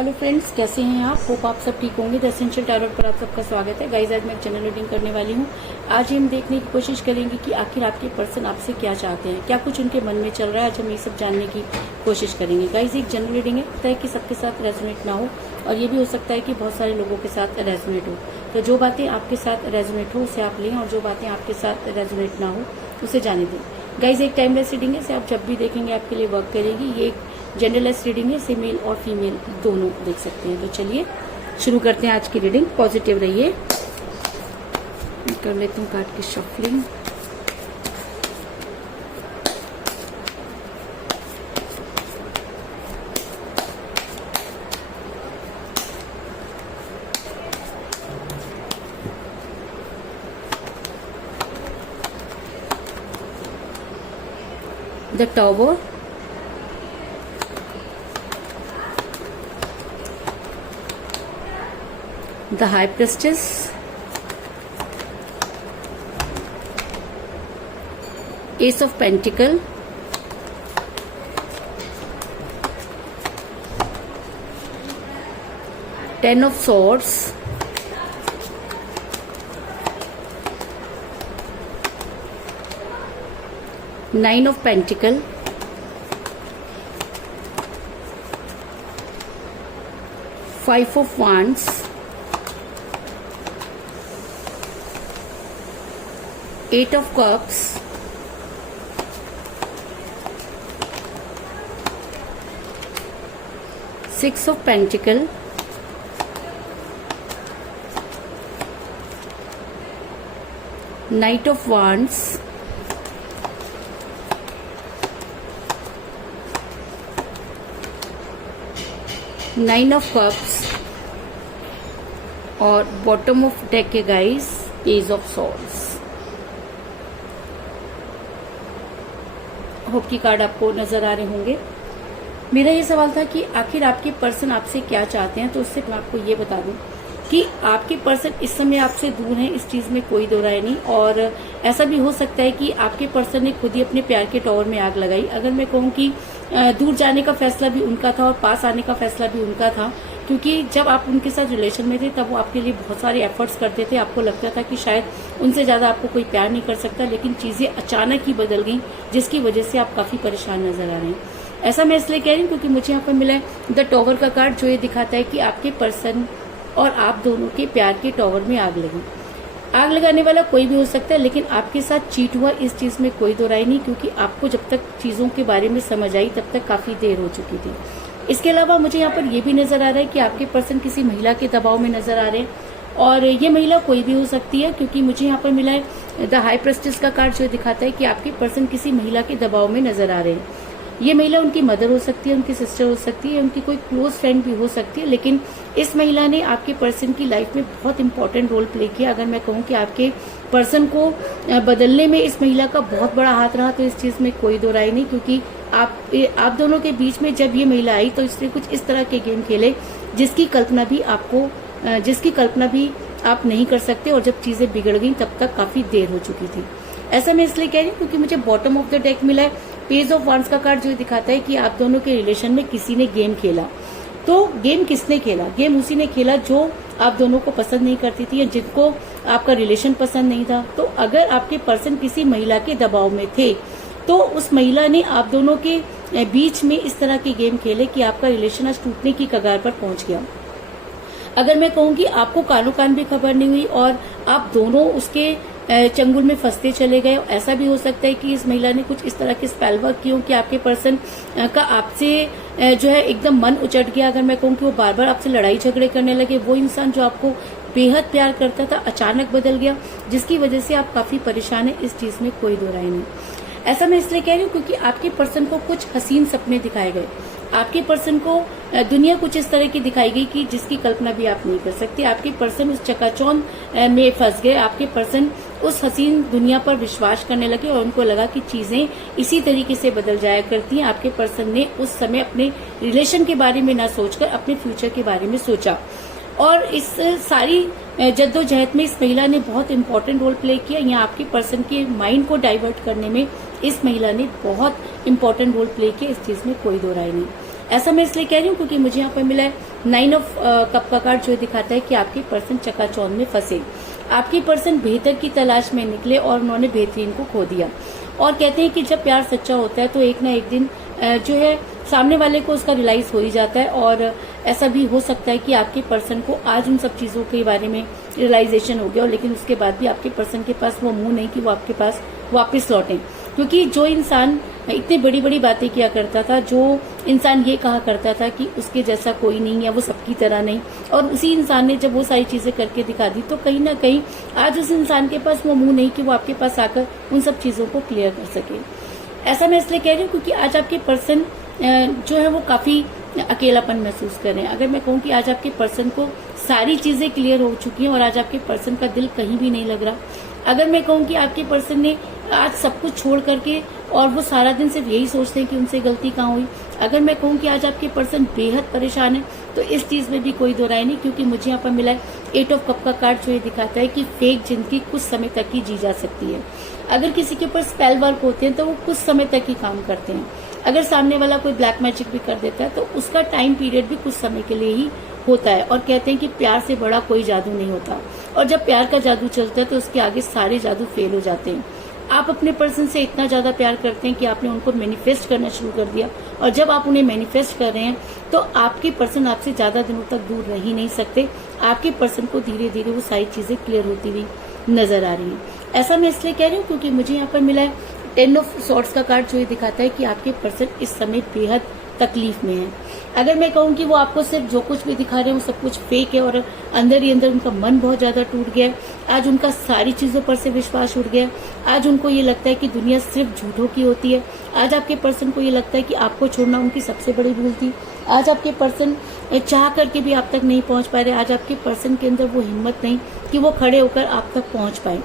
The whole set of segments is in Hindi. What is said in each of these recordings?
हेलो फ्रेंड्स, कैसे हैं आप? होप आप सब ठीक होंगे। द एसेंशियल टैरोट पर आप सबका स्वागत है। गाइज, आज मैं एक जनरल रीडिंग करने वाली हूँ। आज हम देखने की कोशिश करेंगे कि आखिर आपके पर्सन आपसे क्या चाहते हैं, क्या कुछ उनके मन में चल रहा है। आज हम ये सब जानने की कोशिश करेंगे। गाइज, एक जनरल रीडिंग है, होता है कि सबके साथ रेजोनेट ना हो, और ये भी हो सकता है कि बहुत सारे लोगों के साथ रेजोनेट हो। तो जो बातें आपके साथ रेजोनेट हो उसे आप लें, और जो बातें आपके साथ रेजोनेट ना हो उसे जाने दें। गाइज, एक टाइमलेस रीडिंग है, इसे आप जब भी देखेंगे आपके लिए वर्क करेगी। ये एक जनरलेस रीडिंग है, इसे मेल और फीमेल दोनों देख सकते हैं। तो चलिए शुरू करते हैं आज की रीडिंग। पॉजिटिव रहिए। कर लेती हूँ कार्ड की shuffling. The tower, the High Priestess, Ace of Pentacle, Ten of Swords, Nine of Pentacle, Five of Wands, Eight of Cups, Six of Pentacle, Knight of Wands, Nine of Cups, और बॉटम ऑफ डेक है guys, ace of swords. Hope की कार्ड आपको नजर आ रहे होंगे। मेरा ये सवाल था कि आखिर आपके पर्सन आपसे क्या चाहते हैं। तो उससे मैं आपको ये बता दूं कि आपके पर्सन इस समय आपसे दूर हैं, इस चीज में कोई दो राय नहीं। और ऐसा भी हो सकता है कि आपके पर्सन ने खुद ही अपने प्यार के टॉवर में आग लगाई। अगर मैं कहूँ कि दूर जाने का फैसला भी उनका था और पास आने का फैसला भी उनका था, क्योंकि जब आप उनके साथ रिलेशन में थे तब वो आपके लिए बहुत सारे एफर्ट्स करते थे। आपको लगता था कि शायद उनसे ज्यादा आपको कोई प्यार नहीं कर सकता, लेकिन चीजें अचानक ही बदल गई, जिसकी वजह से आप काफी परेशान नजर आ रहे हैं। ऐसा मैं इसलिए कह रही हूँ क्योंकि मुझे यहाँ पर मिला है द टॉवर का कार्ड, जो ये दिखाता है कि आपके पर्सन और आप दोनों के प्यार के टॉवर में आग लगी। आग लगाने वाला कोई भी हो सकता है, लेकिन आपके साथ चीट हुआ, इस चीज में कोई दो राय नहीं, क्योंकि आपको जब तक चीजों के बारे में समझ आई तब तक काफी देर हो चुकी थी। इसके अलावा मुझे यहाँ पर यह भी नजर आ रहा है कि आपके पर्सन किसी महिला के दबाव में नजर आ रहे हैं, और ये महिला कोई भी हो सकती है, क्योंकि मुझे यहाँ पर मिला है द हाई प्रेस्टिस का कार्ड, जो दिखाता है कि आपके पर्सन किसी महिला के दबाव में नजर आ रहे हैं। ये महिला उनकी मदर हो सकती है, उनकी सिस्टर हो सकती है, उनकी कोई क्लोज फ्रेंड भी हो सकती है, लेकिन इस महिला ने आपके पर्सन की लाइफ में बहुत इंपॉर्टेंट रोल प्ले किया। अगर मैं कहूँ कि आपके पर्सन को बदलने में इस महिला का बहुत बड़ा हाथ रहा, तो इस चीज में कोई दो राय नहीं, क्योंकि आप दोनों के बीच में जब ये महिला आई तो इसने कुछ इस तरह के गेम खेले जिसकी कल्पना भी आप नहीं कर सकते, और जब चीजें बिगड़ गई तब तक काफी देर हो चुकी थी। ऐसा मैं इसलिए कह रही हूँ क्योंकि मुझे बॉटम ऑफ द डेक मिला है पेज ऑफ वांड्स का कार्ड, जो दिखाता है कि आप दोनों के रिलेशन में किसी ने गेम खेला। तो गेम किसने खेला? गेम उसी ने खेला जो आप दोनों को पसंद नहीं करती थी, या जिनको आपका रिलेशन पसंद नहीं था। तो अगर आपके पर्सन किसी महिला के दबाव में थे तो उस महिला ने आप दोनों के बीच में इस तरह के गेम खेले कि आपका रिलेशन आज टूटने की कगार पर पहुंच गया। अगर मैं कहूँ कि आपको कानो कान भी खबर नहीं हुई और आप दोनों उसके चंगुल में फंसते चले गए। ऐसा भी हो सकता है कि इस महिला ने कुछ इस तरह के स्पेल वर्क किए कि आपके पर्सन का आपसे जो है एकदम मन उचट गया। अगर मैं कहूँ कि वो बार बार आपसे लड़ाई झगड़े करने लगे, वो इंसान जो आपको बेहद प्यार करता था अचानक बदल गया, जिसकी वजह से आप काफी परेशान है। इस चीज में कोई दो राय नहीं। ऐसा मैं इसलिए कह रही हूँ क्योंकि आपके पर्सन को कुछ हसीन सपने दिखाए गए। आपके पर्सन को दुनिया कुछ इस तरह की दिखाई गई कि जिसकी कल्पना भी आप नहीं कर सकते। आपके पर्सन उस चकाचौंध में फंस गए। आपके पर्सन उस हसीन दुनिया पर विश्वास करने लगे और उनको लगा कि चीजें इसी तरीके से बदल जाया करती हैं। आपके पर्सन ने उस समय अपने रिलेशन के बारे में ना सोचकर अपने फ्यूचर के बारे में सोचा, और इस सारी जद्दोजहद में इस महिला ने बहुत इंपॉर्टेंट रोल प्ले किया। यहाँ आपके पर्सन के माइंड को डाइवर्ट करने में इस महिला ने बहुत इंपॉर्टेंट रोल प्ले किया। इस चीज में कोई दो राय नहीं। ऐसा मैं इसलिए कह रही हूँ क्योंकि मुझे यहाँ पर मिला है 9 ऑफ कप का कार्ड जो दिखाता है कि आपके पर्सन चकाचौंध में फंसे, आपके पर्सन बेहतर की तलाश में निकले और उन्होंने बेहतरीन को खो दिया। और कहते हैं कि जब प्यार सच्चा होता है तो एक ना एक दिन जो है सामने वाले को उसका रियलाइज हो ही जाता है। और ऐसा भी हो सकता है कि आपके पर्सन को आज उन सब चीजों के बारे में रियलाइजेशन हो गया, और लेकिन उसके बाद भी आपके पर्सन के पास वो मुंह नहीं कि वो आपके पास वापस लौटे। क्योंकि जो इंसान इतनी बड़ी बड़ी बातें किया करता था, जो इंसान ये कहा करता था कि उसके जैसा कोई नहीं है, वो सबकी तरह नहीं, और उसी इंसान ने जब वो सारी चीजें करके दिखा दी तो कहीं ना कहीं आज उस इंसान के पास वो मुंह नहीं कि वो आपके पास आकर उन सब चीजों को क्लियर कर सके। ऐसा मैं इसलिए कह रही हूँ क्योंकि आज आपके पर्सन जो है वो काफी अकेलापन महसूस कर रहे हैं। अगर मैं कहूँ कि आज आपके पर्सन को सारी चीजें क्लियर हो चुकी हैं और आज आपके पर्सन का दिल कहीं भी नहीं लग रहा। अगर मैं कहूँ कि आपके पर्सन ने आज सब कुछ छोड़ करके और वो सारा दिन सिर्फ यही सोचते हैं कि उनसे गलती कहाँ हुई। अगर मैं कहूँ कि आज आपके पर्सन बेहद परेशान है तो इस चीज में भी कोई दो राय नहीं, क्योंकि मुझे यहाँ पर मिला है 8 ऑफ कप का कार्ड जो ये दिखाता है कि फेक जिंदगी कुछ समय तक ही जी जा सकती है। अगर किसी के ऊपर स्पेल वर्क होते हैं तो वो कुछ समय तक ही काम करते हैं। अगर सामने वाला कोई ब्लैक मैजिक भी कर देता है तो उसका टाइम पीरियड भी कुछ समय के लिए ही होता है। और कहते हैं कि प्यार से बड़ा कोई जादू नहीं होता, और जब प्यार का जादू चलता है तो उसके आगे सारे जादू फेल हो जाते हैं। आप अपने पर्सन से इतना ज्यादा प्यार करते हैं कि आपने उनको मैनिफेस्ट करना शुरू कर दिया, और जब आप उन्हें मैनिफेस्ट कर रहे हैं तो आपके पर्सन आपसे ज्यादा दिनों तक दूर रह ही नहीं सकते। आपके पर्सन को धीरे धीरे वो सारी चीजें क्लियर होती हुई नजर आ रही है। ऐसा मैं इसलिए कह रही हूँ क्योंकि मुझे यहाँ पर मिला है 10 ऑफ सॉर्ड्स का कार्ड जो ये दिखाता है कि आपके पर्सन इस समय बेहद तकलीफ में है। अगर मैं कहूँ कि वो आपको सिर्फ जो कुछ भी दिखा रहे हैं वो सब कुछ फेक है, और अंदर ही अंदर उनका मन बहुत ज्यादा टूट गया है। आज उनका सारी चीजों पर से विश्वास उठ गया है। आज उनको ये लगता है कि दुनिया सिर्फ झूठों की होती है। आज आपके पर्सन को ये लगता है कि आपको छोड़ना उनकी सबसे बड़ी भूल थी। आज आपके पर्सन चाह करके भी आप तक नहीं पहुंच पा रहे। आज आपके पर्सन के अंदर वो हिम्मत नहीं कि वो खड़े होकर आप तक पहुंच पाए।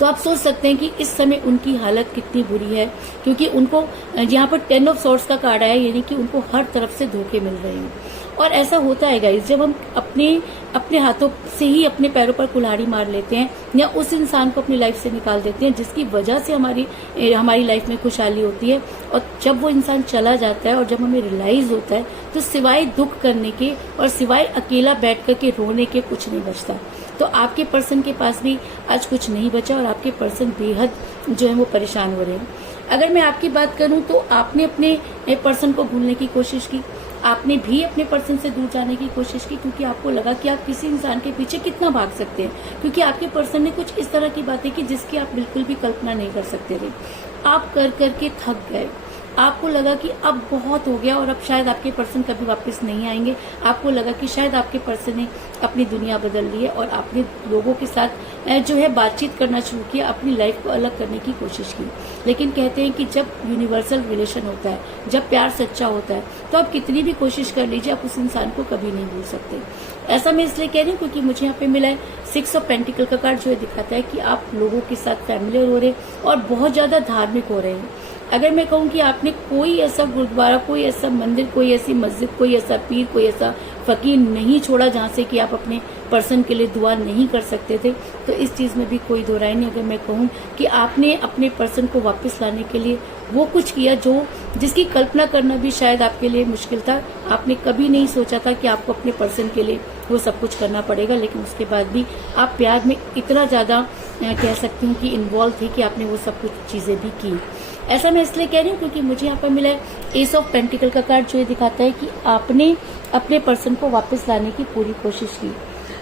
तो आप सोच सकते हैं कि इस समय उनकी हालत कितनी बुरी है, क्योंकि उनको यहाँ पर 10 ऑफ सॉर्ड्स का कार्ड आया, यानी कि उनको हर तरफ से धोखे मिल रहे हैं। और ऐसा होता है गाइस, जब हम अपने हाथों से ही अपने पैरों पर कुल्हाड़ी मार लेते हैं या उस इंसान को अपनी लाइफ से निकाल देते हैं जिसकी वजह से हमारी लाइफ में खुशहाली होती है, और जब वो इंसान चला जाता है और जब हमें रियलाइज होता है तो सिवाय दुख करने के और सिवाय अकेला बैठ करके रोने के कुछ नहीं बचता। तो आपके पर्सन के पास भी आज कुछ नहीं बचा और आपके पर्सन बेहद जो है वो परेशान हो रहे हैं। अगर मैं आपकी बात करूं तो आपने अपने पर्सन को भूलने की कोशिश की, आपने भी अपने पर्सन से दूर जाने की कोशिश की, क्योंकि आपको लगा कि आप किसी इंसान के पीछे कितना भाग सकते हैं, क्योंकि आपके पर्सन ने कुछ इस तरह की बातें की जिसकी आप बिल्कुल भी कल्पना नहीं कर सकते थे। आप कर करके थक गए, आपको लगा कि अब बहुत हो गया और अब शायद आपके पर्सन कभी वापस नहीं आएंगे। आपको लगा कि शायद आपके पर्सन ने अपनी दुनिया बदल ली है और आपने लोगों के साथ जो है बातचीत करना शुरू किया, अपनी लाइफ को अलग करने की कोशिश की। लेकिन कहते हैं कि जब यूनिवर्सल रिलेशन होता है, जब प्यार सच्चा होता है, तो आप कितनी भी कोशिश कर लीजिए आप उस इंसान को कभी नहीं भूल सकते। ऐसा मैं इसलिए कह रही हूँ क्योंकि मुझे यहाँ पे मिला है 6 ऑफ पेंटिकल का कार्ड जो है दिखाता है कि आप लोगों के साथ फैमिलियर हो रहे हैं और बहुत ज्यादा धार्मिक हो रहे हैं। अगर मैं कहूँ कि आपने कोई ऐसा गुरुद्वारा, कोई ऐसा मंदिर, कोई ऐसी मस्जिद, कोई ऐसा पीर, कोई ऐसा फकीर नहीं छोड़ा जहाँ से कि आप अपने पर्सन के लिए दुआ नहीं कर सकते थे, तो इस चीज में भी कोई दो राय नहीं। अगर मैं कहूँ कि आपने अपने पर्सन को वापस लाने के लिए वो कुछ किया जिसकी कल्पना करना भी शायद आपके लिए मुश्किल था। आपने कभी नहीं सोचा था कि आपको अपने पर्सन के लिए वो सब कुछ करना पड़ेगा, लेकिन उसके बाद भी आप प्यार में इतना ज्यादा कह सकती हूँ कि इन्वॉल्व थे कि आपने वो सब कुछ चीजें भी की। ऐसा मैं इसलिए कह रही हूँ क्योंकि मुझे यहाँ पर मिला है एस ऑफ पेंटिकल का कार्ड जो ये दिखाता है कि आपने अपने पर्सन को वापस लाने की पूरी कोशिश की।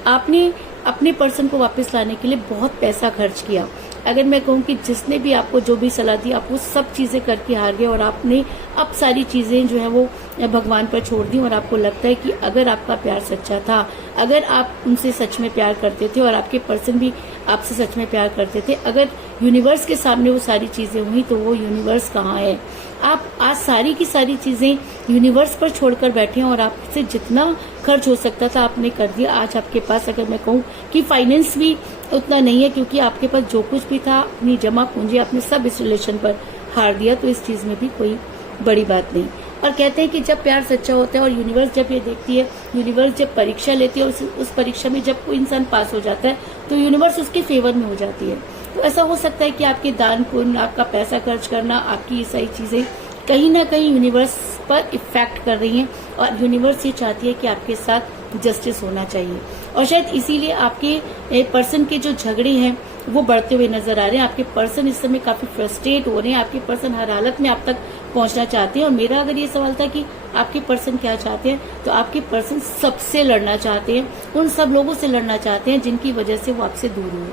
आपने अपने पर्सन को वापस लाने के लिए बहुत पैसा खर्च किया। अगर मैं कहूँ कि जिसने भी आपको जो भी सलाह दी आप वो सब चीजें करके हार गए और आपने अब सारी चीजें जो है वो भगवान पर छोड़ दी। और आपको लगता है कि अगर आपका प्यार सच्चा था, अगर आप उनसे सच में प्यार करते थे और आपके पर्सन भी आपसे सच में प्यार करते थे, अगर यूनिवर्स के सामने वो सारी चीजें हुई तो वो यूनिवर्स कहाँ है। आप आज सारी की सारी चीजें यूनिवर्स पर छोड़कर बैठे हैं और आपसे जितना खर्च हो सकता था आपने कर दिया। आज आपके पास अगर मैं कहूँ कि फाइनेंस भी उतना नहीं है, क्योंकि आपके पास जो कुछ भी था अपनी जमा पूंजी आपने सब इस रिलेशन पर हार दिया। तो इस चीज में भी कोई बड़ी बात नहीं। और कहते हैं कि जब प्यार सच्चा होता है और यूनिवर्स जब ये देखती है, यूनिवर्स जब परीक्षा लेती है और उस परीक्षा में जब कोई इंसान पास हो जाता है तो यूनिवर्स उसके फेवर में हो जाती है। तो ऐसा हो सकता है कि आपके दान पुण्य, आपका पैसा खर्च करना, आपकी ये सारी चीजें कहीं ना कहीं यूनिवर्स पर इफेक्ट कर रही हैं और यूनिवर्स ये चाहती है कि आपके साथ जस्टिस होना चाहिए। और शायद इसीलिए आपके पर्सन के जो झगड़े हैं वो बढ़ते हुए नजर आ रहे हैं। आपके पर्सन इस समय काफी फ्रस्ट्रेट हो रहे हैं। आपके पर्सन हर हालत में आप तक पहुंचना चाहते हैं। और मेरा अगर ये सवाल था कि आपके पर्सन क्या चाहते हैं, तो आपके पर्सन सबसे लड़ना चाहते हैं, उन सब लोगों से लड़ना चाहते हैं जिनकी वजह से वो आपसे दूर हुए।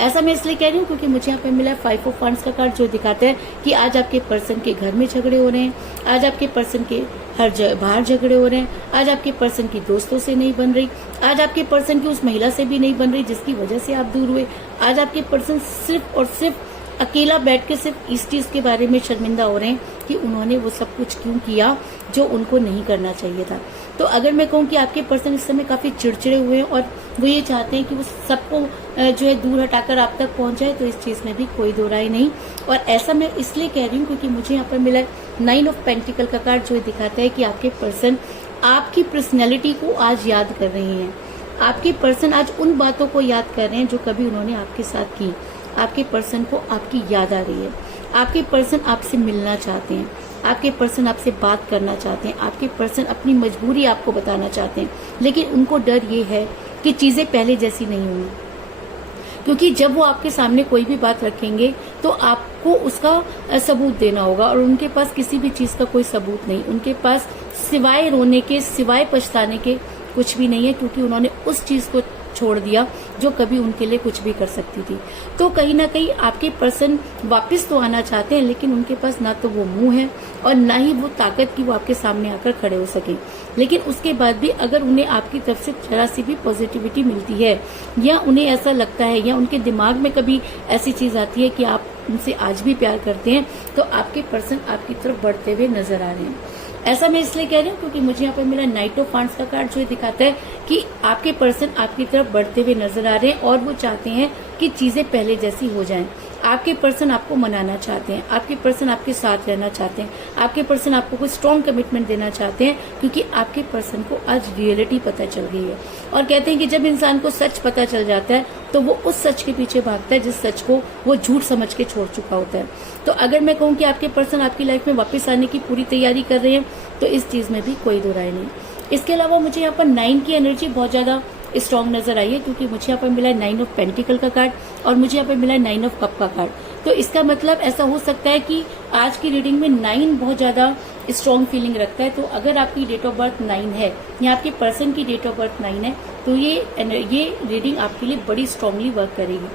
ऐसा मैं इसलिए कह रही हूँ क्योंकि मुझे यहाँ पे मिला है 5 ऑफ वांड्स का कार्ड, जो दिखाता है कि आज आपके पर्सन के घर में झगड़े हो रहे हैं, आज आपके पर्सन के बाहर झगड़े हो रहे हैं, आज आपके पर्सन की दोस्तों से नहीं बन रही, आज आपके पर्सन की उस महिला से भी नहीं बन रही जिसकी वजह से आप दूर हुए, आज आपके पर्सन सिर्फ और सिर्फ अकेला बैठ के सिर्फ इस चीज के बारे में शर्मिंदा हो रहे हैं कि उन्होंने वो सब कुछ क्यों किया जो उनको नहीं करना चाहिए था। तो अगर मैं कहूँ कि आपके पर्सन इस समय काफी चिड़चिड़े हुए हैं और वो ये चाहते हैं कि वो सबको जो है दूर हटाकर आप तक पहुंच जाए, तो इस चीज में भी कोई दो राय नहीं। और ऐसा मैं इसलिए कह रही हूँ क्योंकि मुझे यहाँ पर मिला 9 ऑफ पेंटिकल का कार्ड, जो दिखाता है कि आपके पर्सन आपकी पर्सनैलिटी को आज याद कर रहे हैं। आपके पर्सन आज उन बातों को याद कर रहे हैं जो कभी उन्होंने आपके साथ की। आपके पर्सन को आपकी याद आ रही है। आपके पर्सन आपसे मिलना चाहते हैं, आपके पर्सन आपसे बात करना चाहते हैं, आपके पर्सन अपनी मजबूरी आपको बताना चाहते हैं, लेकिन उनको डर ये है कि चीजें पहले जैसी नहीं होंगी। क्योंकि जब वो आपके सामने कोई भी बात रखेंगे तो आपको उसका सबूत देना होगा, और उनके पास किसी भी चीज का कोई सबूत नहीं। उनके पास सिवाय रोने के, सिवाय पछताने के कुछ भी नहीं है, क्योंकि उन्होंने उस चीज को छोड़ दिया जो कभी उनके लिए कुछ भी कर सकती थी। तो कहीं ना कहीं आपके पर्सन वापस तो आना चाहते हैं, लेकिन उनके पास ना तो वो मुंह है और ना ही वो ताकत कि वो आपके सामने आकर खड़े हो सके। लेकिन उसके बाद भी अगर उन्हें आपकी तरफ से जरा सी भी पॉजिटिविटी मिलती है, या उन्हें ऐसा लगता है, या उनके दिमाग में कभी ऐसी चीज आती है कि आप उनसे आज भी प्यार करते हैं, तो आपके पर्सन आपकी तरफ बढ़ते हुए नजर आ रहे हैं। ऐसा मैं इसलिए कह रही हूँ क्योंकि मुझे यहाँ पे मेरा 9 ऑफ वांड्स का कार्ड जो दिखाता है कि आपके पर्सन आपकी तरफ बढ़ते हुए नजर आ रहे हैं और वो चाहते हैं कि चीजें पहले जैसी हो जाएं। आपके पर्सन आपको मनाना चाहते हैं, आपके पर्सन आपके साथ रहना चाहते हैं, आपके पर्सन आपको कोई स्ट्रॉन्ग कमिटमेंट देना चाहते हैं, क्योंकि आपके पर्सन को आज रियलिटी पता चल गई है। और कहते हैं कि जब इंसान को सच पता चल जाता है तो वो उस सच के पीछे भागता है जिस सच को वो झूठ समझ के छोड़ चुका होता है। तो अगर मैं कहूँ कि आपके पर्सन आपकी लाइफ में वापस आने की पूरी तैयारी कर रहे हैं, तो इस चीज में भी कोई दो राय नहीं। इसके अलावा मुझे यहाँ पर 9 की एनर्जी बहुत ज्यादा स्ट्रॉन्ग नजर आई है, क्योंकि मुझे यहाँ पर मिला है 9 ऑफ पेंटिकल का कार्ड और मुझे यहाँ पर मिला है 9 ऑफ कप का कार्ड। तो इसका मतलब ऐसा हो सकता है कि आज की रीडिंग में 9 बहुत ज्यादा स्ट्रॉन्ग फीलिंग रखता है। तो अगर आपकी डेट ऑफ बर्थ 9 है या आपके पर्सन की डेट ऑफ बर्थ 9 है, तो ये रीडिंग आपके लिए बड़ी स्ट्रांगली वर्क करेगी।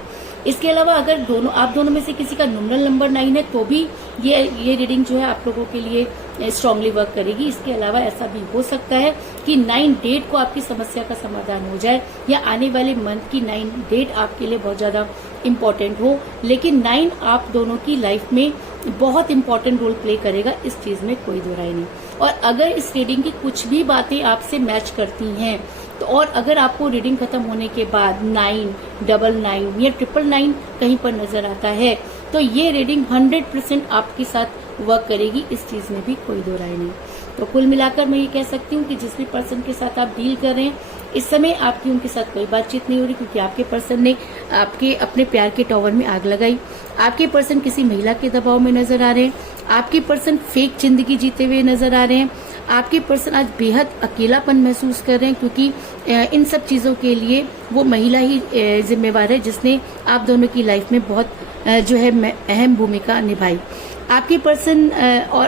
इसके अलावा अगर आप दोनों में से किसी का नंबरल नंबर 9 है, तो भी ये रीडिंग जो है आप लोगों के लिए स्ट्रांगली वर्क करेगी। इसके अलावा ऐसा भी हो सकता है कि 9 डेट को आपकी समस्या का समाधान हो जाए, या आने वाले मंथ की 9 डेट आपके लिए बहुत ज्यादा इम्पोर्टेंट हो। लेकिन 9 आप दोनों की लाइफ में बहुत इंपॉर्टेंट रोल प्ले करेगा, इस चीज में कोई दो राय नहीं। और अगर इस रीडिंग की कुछ भी बातें आपसे मैच करती हैं, तो और अगर आपको रीडिंग खत्म होने के बाद 9, 99 या 999 कहीं पर नजर आता है, तो ये रीडिंग 100% आपके साथ वर्क करेगी, इस चीज में भी कोई दो राय नहीं। तो कुल मिलाकर मैं ये कह सकती हूँ कि जिस भी पर्सन के साथ आप डील कर रहे हैं, इस समय आपकी उनके साथ कोई बातचीत नहीं हो रही, क्योंकि आपके पर्सन ने आपके अपने प्यार के टॉवर में आग लगाई। आपके पर्सन किसी महिला के दबाव में नजर आ रहे हैं, आपके पर्सन फेक जिंदगी जीते हुए नजर आ रहे हैं, आपके पर्सन आज बेहद अकेलापन महसूस कर रहे हैं, क्योंकि इन सब चीजों के लिए वो महिला ही जिम्मेवार है जिसने आप दोनों की लाइफ में बहुत जो है अहम भूमिका निभाई। आपके पर्सन और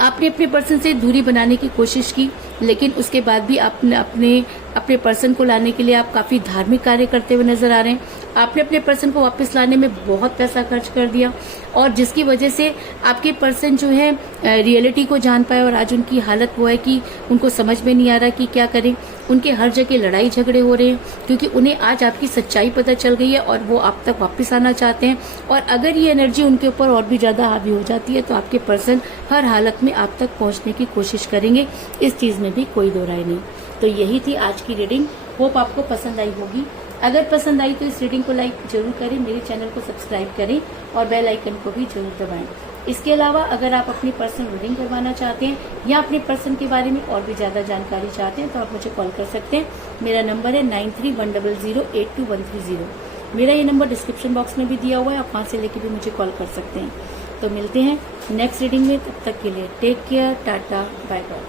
आपने अपने पर्सन से दूरी बनाने की कोशिश की, लेकिन उसके बाद भी आपने अपने पर्सन को लाने के लिए आप काफी धार्मिक कार्य करते हुए नजर आ रहे हैं। आपने अपने पर्सन को वापस लाने में बहुत पैसा खर्च कर दिया, और जिसकी वजह से आपके पर्सन जो है रियलिटी को जान पाए, और आज उनकी हालत वो है कि उनको समझ में नहीं आ रहा कि क्या करें। उनके हर जगह लड़ाई झगड़े हो रहे हैं, क्योंकि उन्हें आज आपकी सच्चाई पता चल गई है और वो आप तक वापस आना चाहते हैं। और अगर ये एनर्जी उनके ऊपर और भी ज्यादा हावी हो जाती है, तो आपके पर्सन हर हालत में आप तक पहुंचने की कोशिश करेंगे, इस चीज में भी कोई दो राय नहीं। तो यही थी आज की रीडिंग। होप आपको पसंद आई होगी। अगर पसंद आई तो इस रीडिंग को लाइक जरूर करें, मेरे चैनल को सब्सक्राइब करें और बेल आइकन को भी जरूर दबाएं। इसके अलावा अगर आप अपनी पर्सनल रीडिंग करवाना चाहते हैं या अपने पर्सन के बारे में और भी ज्यादा जानकारी चाहते हैं, तो आप मुझे कॉल कर सकते हैं। मेरा नंबर है 9310082130। मेरा ये नंबर डिस्क्रिप्शन बॉक्स में भी दिया हुआ है, आप वहां से लेके भी मुझे कॉल कर सकते हैं। तो मिलते हैं नेक्स्ट रीडिंग में, तब तक के लिए take care, ta-ta, bye bye.